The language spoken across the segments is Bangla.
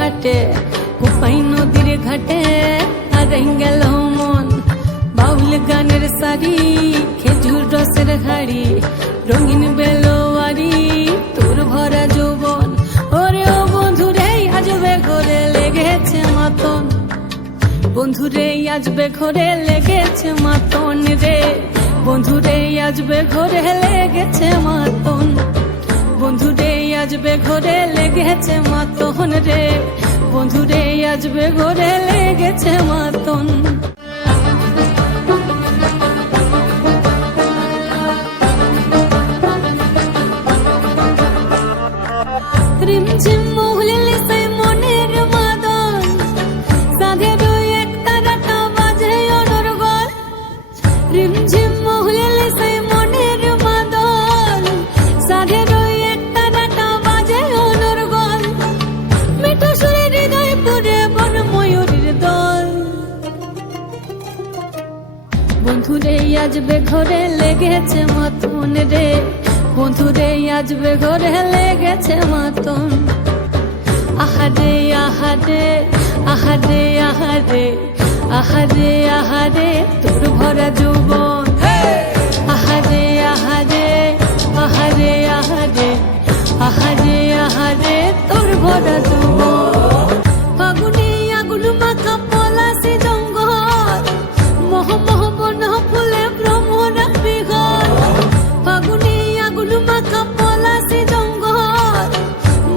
খাটে কোপাই নদীর ঘাটে হারাই গেল মন বাউল গানের সারি খেজুর রসের হাড়ি রঙিন বেলোয়ারি তোর ভরা যৌবন ওরে ও বন্ধুরে আজবে ঘরে লেগেছে মাতন বন্ধুরে আজবে ঘরে লেগেছে মাতন রে বন্ধুরে আজবে ঘরে লেগেছে মাতন বন্ধুরে আজবে ঘরে লেগেছে মাতন রে বন্ধুরে আজবে ঘরে লেগেছে মাতন রিমঝিম মহুলে সেই মনের মাদন সাধের এক তারাটা বাজে অনর্গল রিমঝিম মহুলে সেই মনের মাদন সাধের এক তারাটা বাজে অনর্গল মিঠো সুরে হৃদয় পুরে বন ময়ূরের দল বন্ধুরে আজবে ঘরে লেগেছে মাতন রে বন্ধুরে আজবে ঘরে লেগেছে মাতন আহারে আহারে আহারে আহারে আহারে আহারে তোর ভরা যৌবন আহারে আহারে আহারে আহারে আহারে আহারে তোর ভরা যৌবন ফাগুনে আগুন মাখা পলাশি জঙ্গল মোহ মোহ বন ফুলে ভ্রমরা বিঘল ফাগুনে আগুন মাখা পলাশি জঙ্গল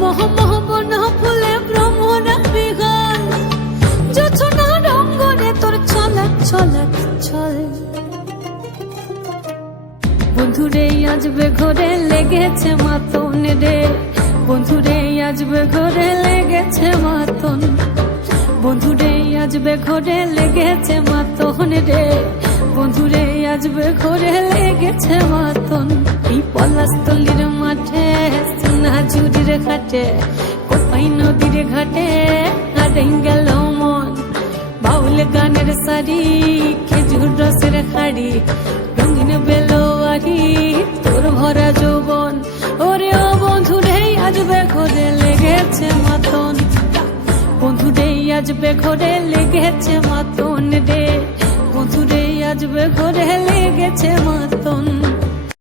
মোহ মোহ বন ফুলে ভ্রমরা বিঘল জোছনা রঙ্গনে তোর ছলক ছলক ছল বন্ধুরে আজবে ঘরে লেগেছে মাতন রে বন্ধুরে আজবে ঘরে লেগেছে মাতন বন্ধুরে আজবে ঘরে লেগেছে মাতন রে বন্ধুরে আজবে ঘরে লেগেছে মাতন এই পলাশতলির মাঠে সোনা ঝুড়ির ঘাটে কোপাই নদীর ঘাটে হারাই গেল মন বাউল গানের সারি খেজুর রসের হাড়ি রঙিন বেলোয়ারি তোর ভরা যৌবন ওরে ও বন্ধুরে আজবে ঘরে লেগেছে মাতন বন্ধুরে আজবে ঘরে লেগেছে মাতন রে বন্ধুরে আজবে ঘরে লেগেছে মাতন